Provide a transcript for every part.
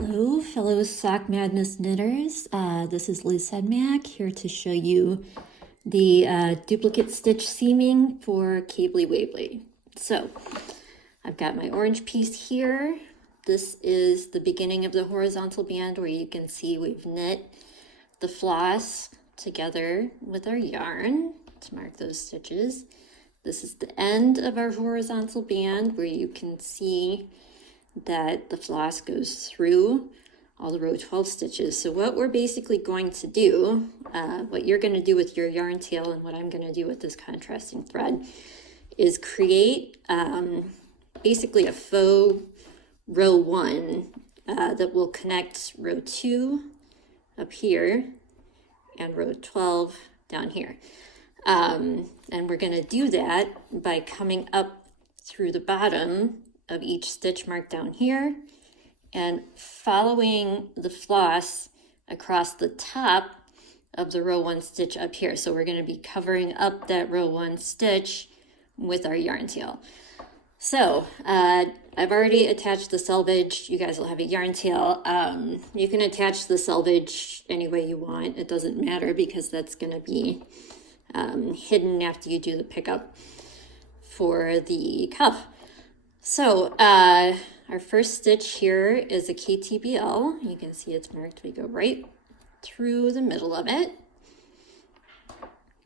Hello, fellow Sock Madness knitters. This is Liz Sedmack here to show you the duplicate stitch seaming for Wably. So I've got my orange piece here. This is the beginning of the horizontal band where you can see we've knit the floss together with our yarn to mark those stitches. This is the end of our horizontal band where you can see that the floss goes through all the row 12 stitches. So what we're basically going to do, what you're going to do with your yarn tail and what I'm going to do with this contrasting thread is create basically a faux row 1 that will connect row 2 up here and row 12 down here. And we're going to do that by coming up through the bottom of each stitch mark down here and following the floss across the top of the row 1 stitch up here. So we're going to be covering up that row 1 stitch with our yarn tail. So I've already attached the selvage. You guys will have a yarn tail. You can attach the selvage any way you want. It doesn't matter because that's going to be hidden after you do the pickup for the cuff. So our first stitch here is a KTBL. You can see it's marked. We go right through the middle of it.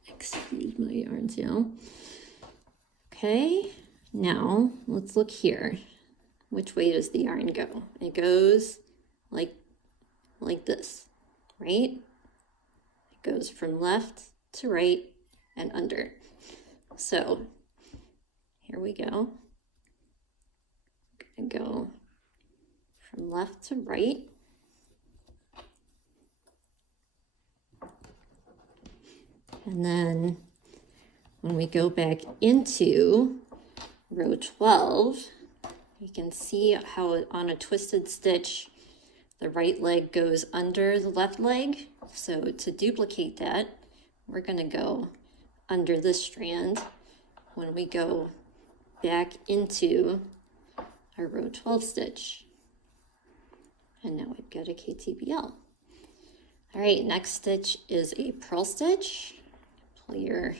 Excuse my yarn tail. Okay, now let's look here. Which way does the yarn go? It goes like this, right? It goes from left to right and under. So here we go. And go from left to right. And then when we go back into row 12, you can see how on a twisted stitch, the right leg goes under the left leg. So to duplicate that, we're going to go under this strand when we go back into our row 12 stitch. And now we've got a KTBL. All right, next stitch is a purl stitch. Pull your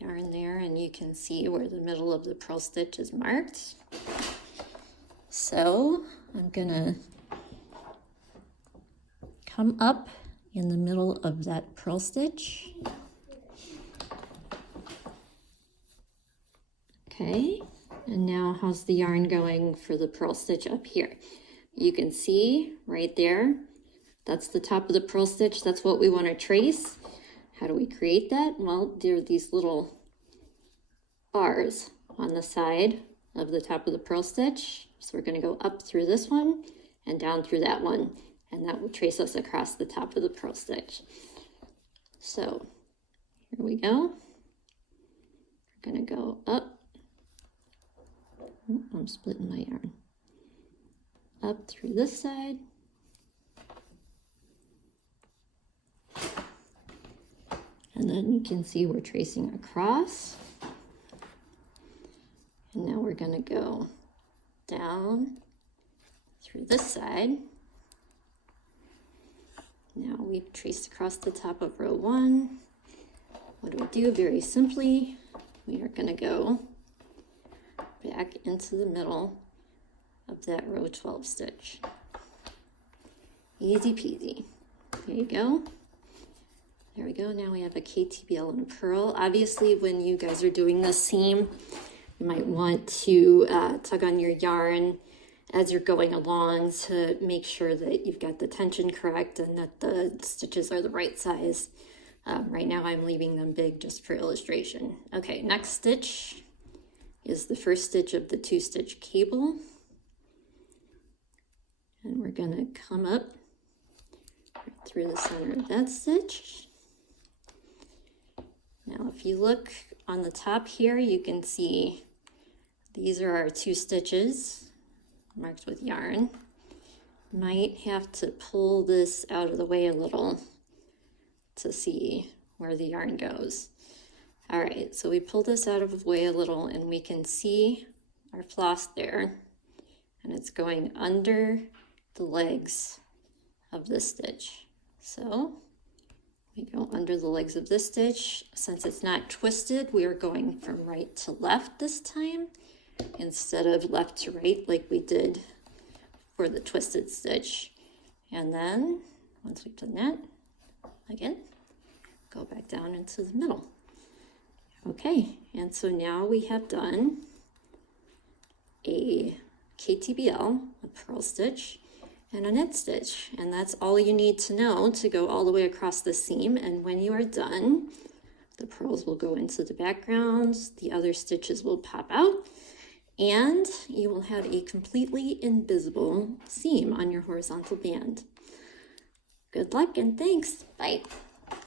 yarn there and you can see where the middle of the purl stitch is marked. So I'm gonna come up in the middle of that purl stitch. Okay. And now how's the yarn going for the purl stitch up here? You can see right there, that's the top of the purl stitch. That's what we want to trace. How do we create that? Well, there are these little bars on the side of the top of the purl stitch. So we're going to go up through this one and down through that one. And that will trace us across the top of the purl stitch. So here we go. We're going to go up. I'm splitting my yarn. Up through this side. And then you can see we're tracing across. And now we're going to go down through this side. Now we've traced across the top of row 1. What do we do? Very simply, we are going to go back into the middle of that row 12 stitch. Easy peasy. There you go. There we go. Now we have a KTBL and a purl. Obviously, when you guys are doing this seam, you might want to tug on your yarn as you're going along to make sure that you've got the tension correct and that the stitches are the right size. Right now I'm leaving them big just for illustration. Okay, next stitch is the first stitch of the 2-stitch cable. And we're going to come up right through the center of that stitch. Now if you look on the top here, you can see these are our 2 stitches marked with yarn. Might have to pull this out of the way a little to see where the yarn goes. All right, so we pull this out of the way a little and we can see our floss there. And it's going under the legs of this stitch. So we go under the legs of this stitch. Since it's not twisted, we are going from right to left this time instead of left to right like we did for the twisted stitch. And then once we've done that, again, go back down into the middle. Okay, and so now we have done a KTBL, a purl stitch, and a knit stitch. And that's all you need to know to go all the way across the seam. And when you are done, the purls will go into the background, the other stitches will pop out, and you will have a completely invisible seam on your horizontal band. Good luck and thanks. Bye.